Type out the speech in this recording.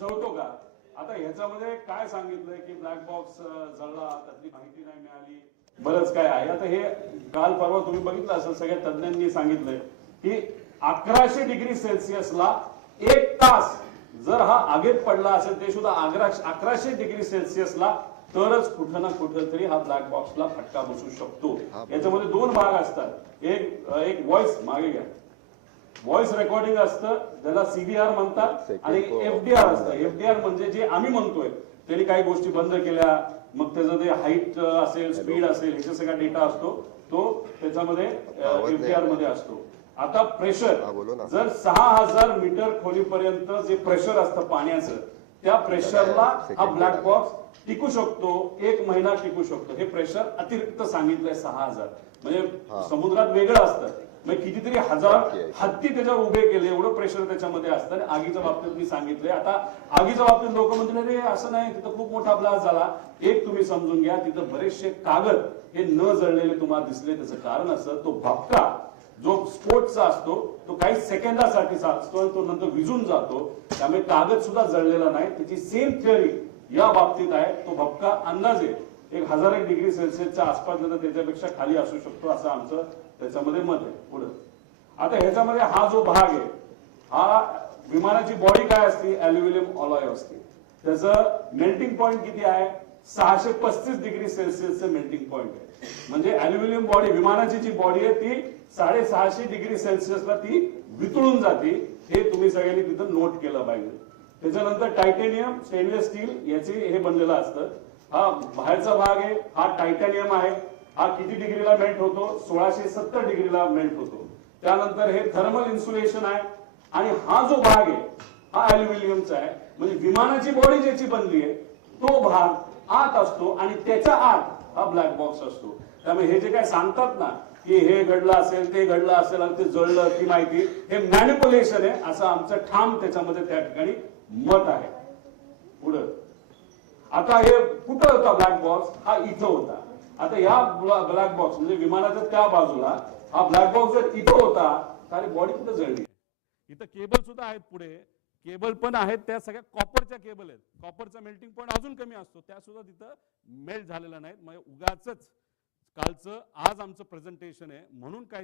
जळतो का? आता ह्याच्यामध्ये काय सांगितलंय की ब्लॅक बॉक्स जळला, त्यातली माहिती नाही मिळाली, बरंच काय आहे. आता हे काल परवा तुम्ही बघितलं असेल, सगळ्या तज्ञांनी सांगितलंय की 1100 डिग्री सेल्सिअसला 1 तास जर हा आगीत पडला असेल, ते सुद्धा 1100 डिग्री सेल्सिअसला, तरच कुठं ना कुठं तरी हा ब्लॅक बॉक्सला फटका बसू शकतो. याच्यामध्ये 2 भाग असतात. एक व्हॉइस, मागे घ्या, व्हॉइस रेकॉर्डिंग असतं, ज्याला सीडीआर म्हणतात, आणि एफडीआर असतं. एफडीआर म्हणजे जे आम्ही म्हणतोय, त्यांनी काही गोष्टी बंद केल्या, मग त्याचं ते हाईट असेल, स्पीड असेल, ह्याचा सगळा डेटा असतो, तो त्याच्यामध्ये एफडीआर मध्ये असतो. आता प्रेशर, जर 6000 मीटर खोलीपर्यंत जे प्रेशर असतं पाण्याचं, त्या प्रेशरला हा ब्लॅक बॉक्स टिकू शकतो, 1 महिना टिकू शकतो. हे प्रेशर अतिरिक्त सांगितलंय 6000. म्हणजे समुद्रात वेगळं असतं, म्हणजे कितीतरी हजार हत्ती त्याच्यावर उभे केले, एवढं प्रेशर त्याच्यामध्ये असतं. आणि आगीच्या बाबतीत मी सांगितलंय. आता आगीच्या बाबतीत लोक म्हणतील अरे असं नाही, तिथं खूप मोठा ब्लास्ट झाला. एक तुम्ही समजून घ्या, तिथं बरेचसे कागद हे न जळलेले तुम्हाला दिसले. त्याचं कारण असं, तो भपका जो स्फोटचा असतो तो काही सेकंदासाठी असतो आणि तो नंतर विझून जातो. त्यामुळे कागद सुद्धा जळलेला नाही. त्याची सेम थिअरी या बाबतीत आहे. तो भपका अंदाजे 1001 डिग्री सेल्सिअसच्या आसपास, तर त्याच्यापेक्षा खाली असू शकतो, असं आमचं त्याच्यामध्ये मत आहे. पुढे आता ह्याच्यामध्ये हा जो भाग आहे, हा विमानाची बॉडी काय असते, अल्युमिनियम अलॉय असते. त्याचं मेल्टिंग पॉइंट किती आहे, 635 डिग्री सेल्सिअसचं मेल्टिंग पॉइंट आहे. म्हणजे अल्युमिनियम बॉडी, विमानाची जी बॉडी आहे ती 650 डिग्री सेल्सिअसला ती वितळून जाते. हे तुम्ही सगळ्यांनी तिथं नोट केलं पाहिजे. त्याच्यानंतर टायटेनियम, स्टेनलेस स्टील याचे हे बनलेलं असतं. हा बाहेरचा भाग आहे, हा टायटॅनियम आहे. हा किती डिग्रीला मेल्ट होतो, 1670 डिग्रीला मेल्ट होतो. त्यानंतर हे थर्मल इन्सुलेशन आहे. आणि हा जो भाग आहे हा अल्युमिनियमचा आहे. म्हणजे विमानाची बॉडी ज्याची बनली आहे तो भाग आत असतो आणि त्याच्या आत हा ब्लॅक बॉक्स असतो. त्यामुळे हे जे काय सांगतात ना की हे घडलं असेल, ते घडलं असेल आणि ते जळलं, ती माहिती हे मॅनिप्युलेशन आहे, असं आमचं ठाम त्याच्यामध्ये त्या ठिकाणी मत आहे. पुढं आता हे कुठं होता ब्लॅक बॉक्स, हा इथं होता. आता या ब्लॅक बॉक्स म्हणजे विमानाच्या त्या बाजूला हा ब्लॅक बॉक्स जर इथं होता तर बॉडी कुठं जळली. इथं केबल सुद्धा आहेत, पुढे केबल पण आहेत, त्या सगळ्या कॉपरच्या केबल आहेत. कॉपरचा मेल्टिंग पॉइंट अजून कमी असतो, त्या सुद्धा तिथं मेल्ट झालेला नाहीत. म्हणजे उगाच कालचं आज आमचं प्रेझेंटेशन आहे म्हणून काय